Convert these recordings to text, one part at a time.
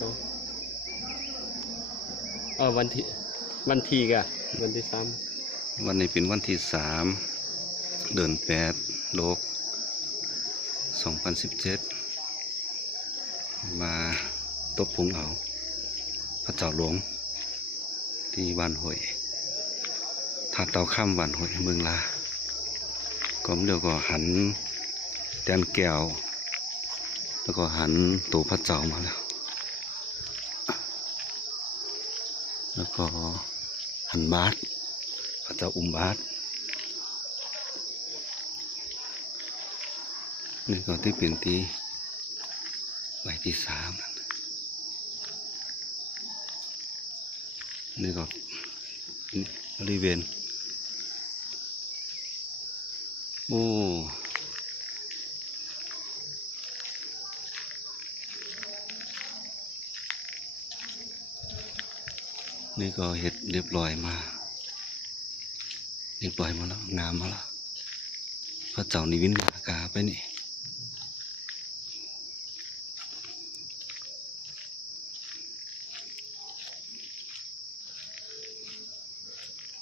วันที่กะวันที่3วันนี้เป็นวันที่3 เดือน8โลก2017มาตบพุงเอาพระเจ้าหลวงที่บ้านห้วยถาดเตาข้ามบ้านห้วยเมืองลาก็เดี๋ยวก็หันแตนแก้วแล้วก็หันตัวพระเจ้ามาแล้วก็หันบาทพระเจ้าบาทนี่ก็ที่เป็นที่ใบที่3นี่ก็บริเวณโอ้นี่ก็เห็ดเรียบร้อยมาแล้วงามมาแล้วพระเจ้านิวินมากาไปนี่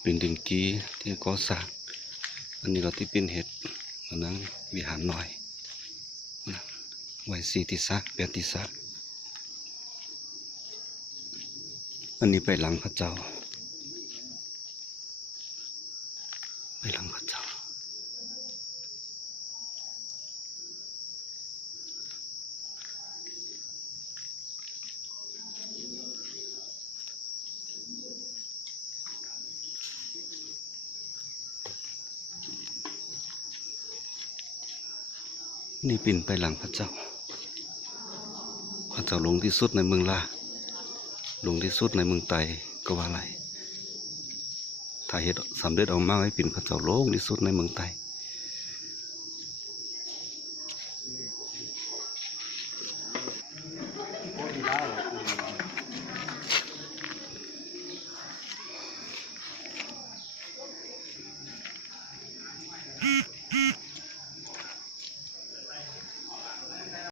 เป็นดินกี้ที่ก่อสร้างอันนี้ก็ที่เป็นเห็ดอันนั้นวิหารหน่อยไว้4ทิศ8ทิศอันนี้ไปหลังพระเจ้านี่ปิ่นไปหลังพระเจ้าลงที่สุดในเมืองลาลงที่สุดในเมืองไตก็ว่าอะไรถ้าเหตุสำเร็จออกมาให้ปิ่นพระเจ้าโลงที่สุดในเมืองไต